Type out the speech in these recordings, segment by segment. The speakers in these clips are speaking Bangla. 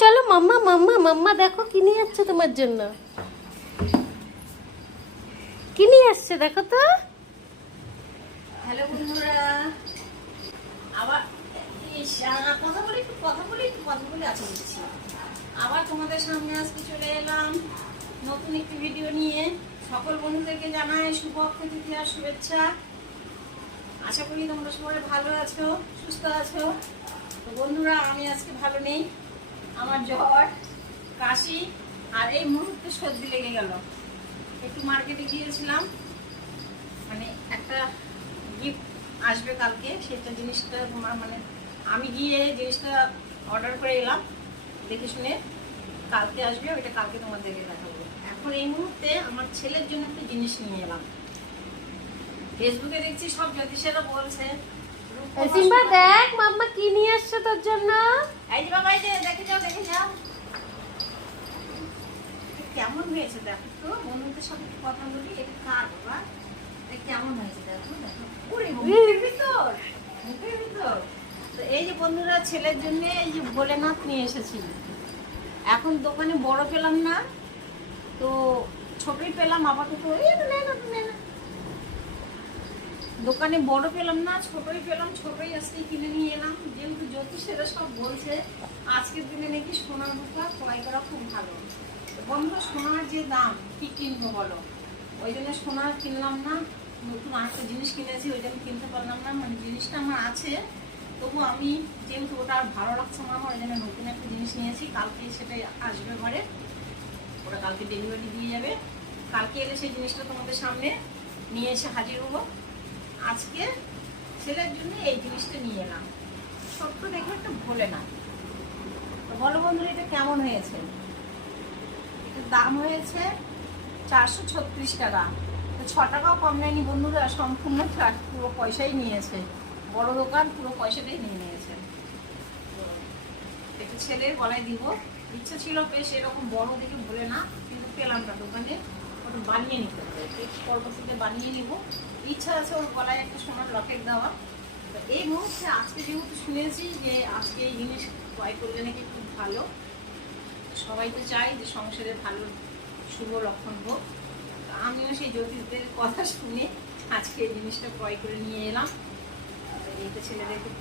চলো মাম্মা মাম্মা মাম্মা দেখো কি নিয়ে যাচ্ছে তোমার জন্য, কি নিয়ে আসছে দেখো তো। হ্যালো বন্ধুরা, আবার কথা বলি আছে বলছি। আবার তোমাদের সামনে আজকে চলে এলাম নতুন একটি ভিডিও নিয়ে। সকল বন্ধুদেরকে জানাই শুভ অক্ষয় তৃতীয়ার শুভেচ্ছা। আশা করি তোমরা সবাই ভালো আছো, সুস্থ আছো। তো বন্ধুরা, আমি আজকে ভালো নেই। আমার জ্বর, কাশি আর এই মুহূর্তে সর্দি লেগে গেল। একটু মার্কেটে গিয়েছিলাম, মানে একটা গিফট আসবে কালকে, সেটা জিনিসটা তোমার মানে আমি গিয়ে জিনিসটা অর্ডার করে এলাম, দেখে শুনে কালকে আসবে, ওইটা কালকে তোমাদেরকে দেখাবো। এখন এই মুহূর্তে আমার ছেলের জন্য একটা জিনিস নিয়ে এলাম। ফেসবুকে দেখছি সব জ্যোতিষেরা বলছে সিম্বা দেখ মাম্মা কি নিয়ে আসছে তোর জন্য। এই যে বাবা, এই যে দেখে যাও কেমন হয়েছে। দেখো তো বন্ধুদের সাথে কথা বলি, এটা কার বাবা, এটা কেমন হয়েছে দেখো। ওরে মুখের ভিতর। তো এই যে বন্ধুরা, ছেলের জন্য এই যে ভোলেনাথ নিয়ে এসেছি। এখন দোকানে বড় পেলাম না, তো ছোটই পেলাম আপাতত। দোকানে বড় পেলাম না, ছোটই পেলাম। ছোটই আজকে কিনে নিয়ে এলাম, যেহেতু জ্যোতিষেরা সব বলছে আজকের দিনে নাকি সোনার রূপা ক্রয় করা খুব ভালো। বন্ধুরা, সোনার যে দাম কি কিনবো বলো, ওই জন্য সোনা কিনলাম না। নতুন আরেকটা জিনিস কিনেছি, ওইটা আমি কিনতে পারলাম না। মানে জিনিসটা আমার আছে, তবু আমি যেহেতু ওটা আর ভালো লাগছে না আমার, ওই জন্য নতুন একটা জিনিস নিয়েছি। কালকে সেটাই আসবে ঘরে, ওটা কালকে ডেলিভারি দিয়ে যাবে। কালকে এলে সেই জিনিসটা তোমাদের সামনে নিয়ে এসে হাজির হবো। আজকে ছেলের জন্য এই জিনিসটা নিয়ে এলাম, ছোট্ট দেখে একটা ভোলেনাথ। তো বলো বন্ধুরা, এটা কেমন হয়েছে? এটার দাম হয়েছে 436 টাকা। তো 6 টাকাও কম নেয়নি বন্ধুরা, সম্পূর্ণ পুরো পয়সাই নিয়েছে। বড় দোকান, পুরো পয়সাটাই নিয়ে নিয়েছে। তো এটা ছেলের গলায় দিব। ইচ্ছা ছিল বেশ এরকম বড় দেখে ভুলে না, কিন্তু পেলাম না দোকানে। ওটা বানিয়ে নিতে হবে, পরবর্তীতে বানিয়ে নিব। ইচ্ছা আছে ওর গলায় একটা সোনার লকেট দেওয়া। তো এই মুহূর্তে আজকে যেহেতু শুনেছি যে আজকে এই জিনিস ক্রয় করলে নাকি খুব ভালো, সবাই তো চাই যে সংসারে ভালো শুভ লক্ষণ হোক। আমিও সেই জ্যোতিষদের কথা শুনে আজকে এই জিনিসটা ক্রয় করে নিয়ে এলাম। এইটা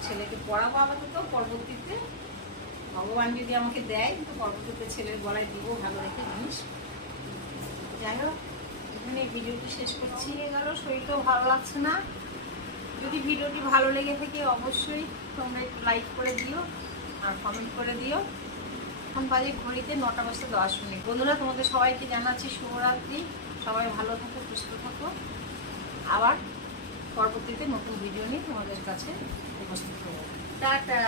ছেলেকে পড়াবো আপাতত, পরবর্তীতে ভগবান যদি আমাকে দেয় তো পরবর্তীতে ছেলের গলায় দিব ভালো রেখে জিনিস। যাই হোক, এখানে এই ভিডিওটি শেষ করছি। গেল, শরীরটাও ভালো লাগছে না। যদি ভিডিওটি ভালো লেগে থাকে অবশ্যই তোমরা একটু লাইক করে দিও আর কমেন্ট করে দিও। এখন বাজে ঘড়িতে 9:10 বন্ধুরা, তোমাদের সবাইকে জানাচ্ছি শুভরাত্রি। সবাই ভালো থাকো, সুস্থ থাকো। আবার পরবর্তীতে নতুন ভিডিও নিয়ে তোমাদের কাছে উপস্থিত হবো। টাটা।